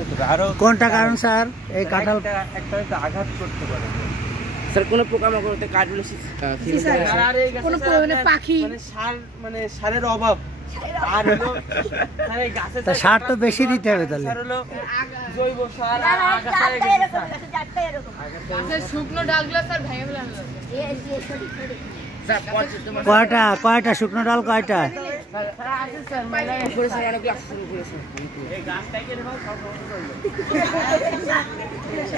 হতে পারে। আরো কোনটা কারণ স্যার এই কাঁঠাল? একটা হয়তো আঘাত করতে পারে স্যার। কোনো পোকামাকড়তে কাঠগুলো কোনো পাখি মানে সারের অভাব। আর হলো তা সার তো বেশি দিতে হবে তাহলে। জৈব সার শুকনো ডালগুলো স্যার ভেঙে ফেলা কয়টা শুকনো ডাল কয়টা?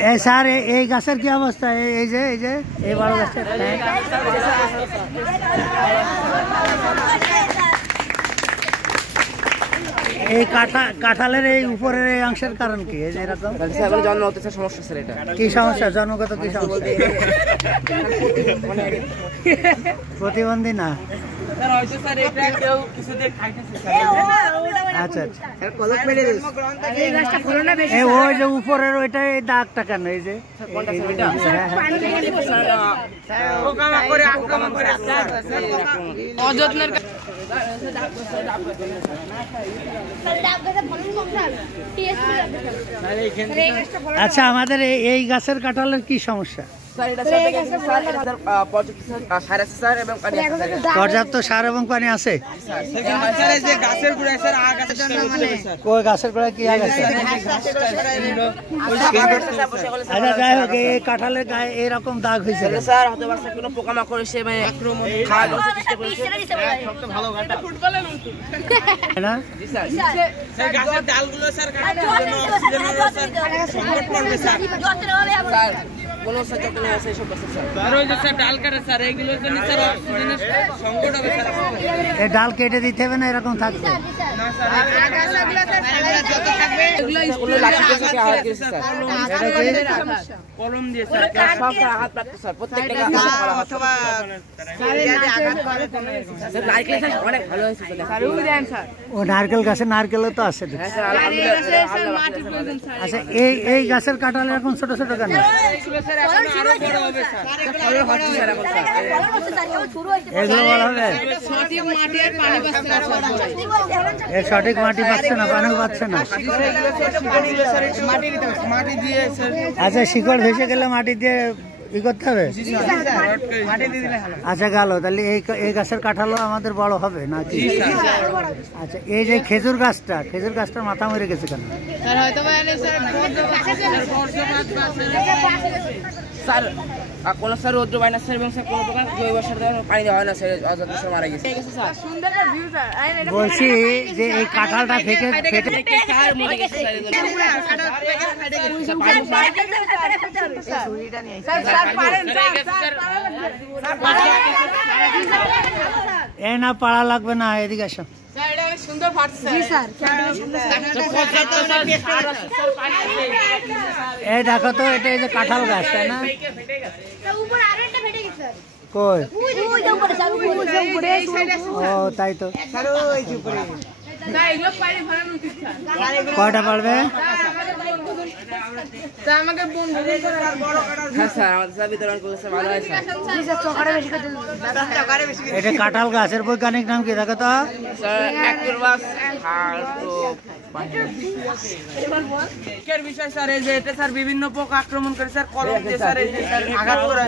এই স্যার এই গাছের কি অবস্থা? এই যে এই বড় গাছের এই কাঁঠালের এই উপরের এই অংশের কারণ কি? এই যে এরকম জন্ম হতে সমস্যা স্যার। এটা কি সমস্যা? জন্মগত কি সমস্যা? প্রতিবন্ধী না? আচ্ছা ওই যে উপরের ওইটা এই দাগটা কেন? এই যে আচ্ছা আমাদের এই গাছের কাঁঠালের কি সমস্যা? পর্যাপ্ত সার এবং পানি আছে? গাছের গোড়ায় কি আছে? আচ্ছা যাই হোক এই কাঁঠালের গায়ে এরকম দাগ হয়েছে স্যার। হতে পারে কোনো পোকামাকড় এসে না? ডাল কেটে দিতে হবে না এরকম থাকবে? কলম দিয়ে ও নারকেল গাছে নারকেলও তো আছে। আচ্ছা এই গাছের কাঁঠাল এখন ছোট ছোট কেন? এগুলো বলা হবে সঠিক মাটি পাচ্ছে না, পানিও পাচ্ছে না। আচ্ছা শিকড় ভেসে গেলে মাটি দিয়ে ই করতে হবে। আচ্ছা গেল তাহলে এই গাছের কাঁঠালও আমাদের বড় হবে নাকি? আচ্ছা এই যে খেজুর গাছটার মাথা মরে গেছে কেন? স্যার কোনো স্যার রৌদ্র পায় না স্যার, এবং স্যার কোনো প্রকার জৈব সার পানি দেওয়া হয় না স্যার, অযত্ন স্যার মারা গেছে। বলছি যে এই কাঁঠালটা ফেটে এই না পাড়া লাগবে না, এদিকে আসো। এই দেখো তো এটা এই যে কাঁঠাল গাছ তাই না? কই? ও তাই তো। কয়টা পারবে? এটা কাঁঠাল গাছের বৈজ্ঞানিক নাম কি দেখো তো? বিভিন্ন পোকা আক্রমণ করে স্যার, কলম দিয়ে স্যার আঘাত করা।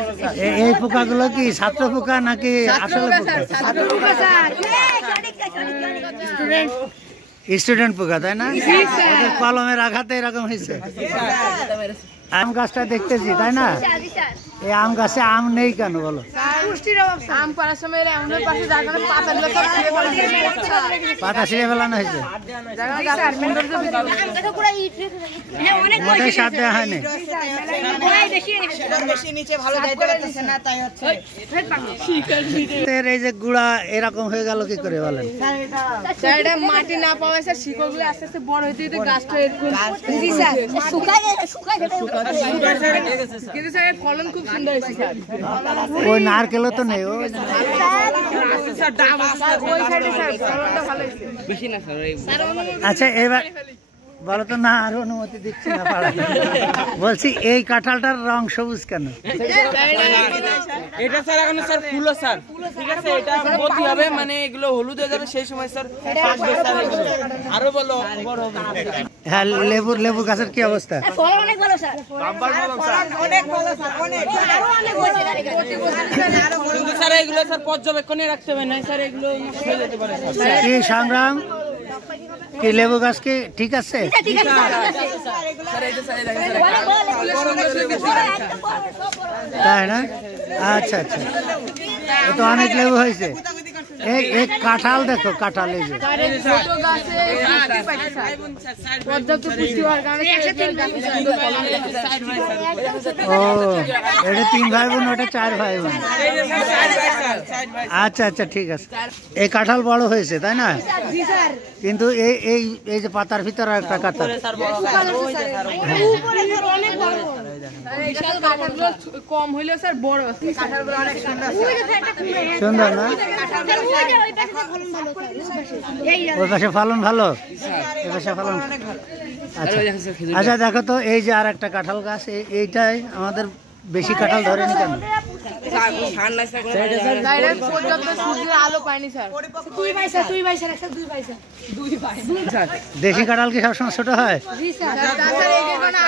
এই পোকাগুলো কি ছাত্র পোকা নাকি আসলে পোকা? স্টুডেন্ট পোকা তাই না? কলমের আঘাতে এরকম হয়েছে। আম গাছটা দেখতেছি তাই না? এই আম গাছে আম নেই কেন বলো? পাতা ছিঁড়ে ফেলানো হয়েছে, মোটেই সাথ দেওয়া হয়নি। এই যে গুড়া এরকম হয়ে গেল কি করে বলেন? মাটি না পাওয়া যায়, শিকড় গুলো আস্তে আস্তে বড় হইতে হইতে গাছটা এরকম কিন্তু স্যার ফলন খুব সুন্দর হয়েছে স্যার। ওই নারকেলও তো নেই। আচ্ছা এবার বলো তো, না আর অনুমতি দিচ্ছি না পাড়াতে। বলছি এই কাঁঠালটার রং সবুজ কেন? এটা স্যার এখন স্যার ফুলো স্যার, ঠিক আছে, এটা বতি হবে, মানে এগুলো হলুদ হয়ে যাবে সেই সময় স্যার পাকবে স্যার, এগুলো আরো বলো বড় হবে। হ্যাঁ, লেবু গাছের কি অবস্থা? অনেক ভালো স্যার, অনেক ভালো স্যার, অনেক কিন্তু স্যার এগুলো স্যার পর্যবেক্ষণে রাখতে হবে না স্যার, এগুলো নষ্ট হয়ে যেতে পারে স্যার। কি সংগ্রাম, কি লেবু গাছ কি ঠিক আছে? তাই না? আচ্ছা আচ্ছা, এ তো অনেক লেবু হয়েছে। এই কাঁঠাল দেখো, কাঁঠাল এই যে ছোট গাছে পর্যাপ্ত পুষ্টি হওয়ার কারণে ও, এটা 3 ভাই বোন, ওটা 4 ভাই বোন। আচ্ছা আচ্ছা, ঠিক আছে। এই কাঁঠাল বড় হয়েছে তাই না? কিন্তু এই এই এই যে পাতার ভিতরে একটা কাঁঠাল, কাঁঠালগুলো কম হইলেও স্যার বড় আছে, কাঁঠালগুলো অনেক সুন্দর না? ওই পাশে ফলন ভালো, এই পাশে ফলন। আচ্ছা আচ্ছা, দেখো তো এই যে আর একটা কাঁঠাল গাছ, এইটাই আমাদের বেশি কাঁঠাল ধরেনি কেন? পর্যাপ্ত সূর্যের আলো পায়নি স্যার। দেশি কাঁঠাল কি সবসময় ছোট হয়?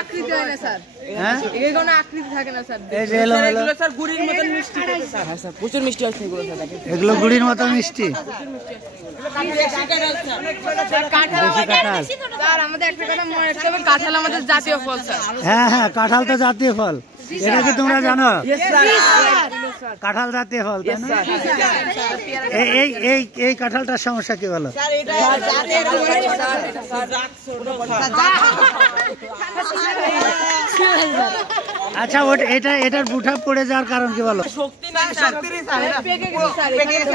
আকৃতি হয় না স্যার, হ্যাঁ, এর কোনো আকৃতি থাকে না স্যার। এই যে এলোমেলো, এগুলো স্যার গুড়ির মতন মিষ্টি খেতে স্যার, হ্যাঁ স্যার প্রচুর মিষ্টি হয় এগুলো স্যার, এগুলো গুড়ির মতো মিষ্টি। কাঁঠাল দেশি কাঁঠাল, স্যার আমাদের একটা কথা মনে রাখতে হবে, কাঁঠাল আমাদের জাতীয় ফল স্যার। হ্যাঁ হ্যাঁ, কাঁঠাল তো জাতীয় ফল, এটা কি তোমরা জানো? কাঁঠাল জাতীয় ফল তাই না? এই এই এই কাঁঠালটার সমস্যা কি বলো? আচ্ছা, এটার বুঠা পড়ে যাওয়ার কারণ কি বলো? শক্তি না স্যার, পেকে গেছে স্যার, এখানে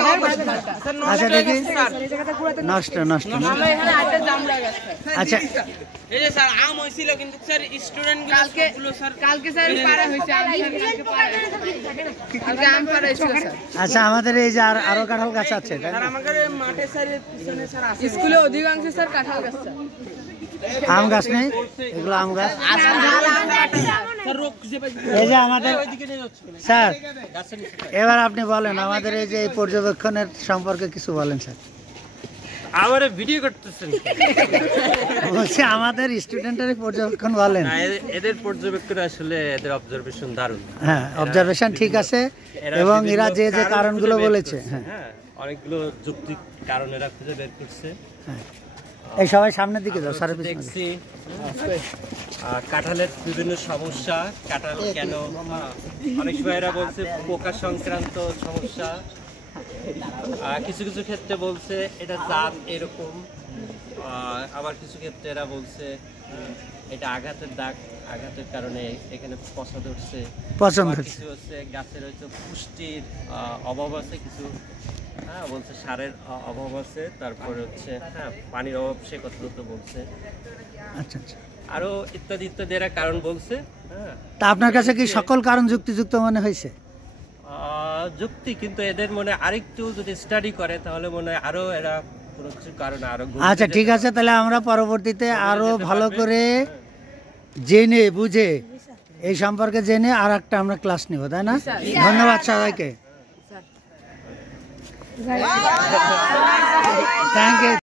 আচ্ছা দেখি, নষ্ট নষ্ট না? আমরা এখানে আটটা জামরা গাছ স্যার। আচ্ছা, এই যে স্যার আম হয়েছিল, কিন্তু স্যার স্টুডেন্ট গুলো স্যার কালকে স্যার পাড়া হয়েছে, কালকে আম পাড়া হয়েছিল স্যার। আচ্ছা, আমাদের এই যে আরো কাঁঠাল গাছ আছে তাই না? স্যার আমাদের মাঠে স্যার পিছনে স্যার আছে স্কুলে অধিকাংশ স্যার কাঁঠাল গাছ স্যার। আম গাছ নেই? এগুলো আম গাছ। স্যার রোগ খুঁজে পাই এই যে আমাদের স্যার, এবার আপনি বলেন আমাদের এই যে এই পর্যবেক্ষণের সম্পর্কে কিছু বলেন স্যার। আমারে ভিডিও করতেছেন? বলছি আমাদের স্টুডেন্টের পর্যবেক্ষণ বলেন। না, এদের পর্যবেক্ষণ আসলে এদের অবজারভেশন দারুণ। হ্যাঁ, অবজারভেশন ঠিক আছে, এবং এরা যে যে কারণগুলো বলেছে, হ্যাঁ হ্যাঁ, অনেকগুলো যৌক্তিক কারণ এরা খুঁজে বের করছে। হ্যাঁ, এই সবাই সামনের দিকে যাও, স্যারের পিছনে। দেখছি কাঁঠালের বিভিন্ন সমস্যা, কাঁঠাল কেন, অনেক সময় এরা বলছে পোকা সংক্রান্ত সমস্যা, কিছু কিছু ক্ষেত্রে বলছে এটা জাত এরকম, আবার কিছু ক্ষেত্রে এরা বলছে এটা আঘাতের দাগ, আঘাতের কারণে এখানে পচা ধরছে, কিছু হচ্ছে গাছের হয়তো পুষ্টির অভাব আছে, কিছু হ্যাঁ বলছে সারের অভাব আছে, তারপরে হচ্ছে হ্যাঁ পানির অভাব, সে কথা তো বলছে। আচ্ছা আচ্ছা, আরো ইত্যাদি ইত্যাদি এরা কারণ বলছে। হ্যাঁ, তা আপনার কাছে কি সকল কারণ যুক্তিযুক্ত মনে হয়েছে? যুক্তি, কিন্তু এদের মনে আরেকটু যদি স্টাডি করে তাহলে মনে হয় আরো এরা কোনো কিছু কারণ আরো। আচ্ছা ঠিক আছে, তাহলে আমরা পরবর্তীতে আরো ভালো করে জেনে বুঝে এই সম্পর্কে জেনে আর একটা আমরা ক্লাস নিব, তাই না? ধন্যবাদ সবাইকে, থ্যাংক ইউ।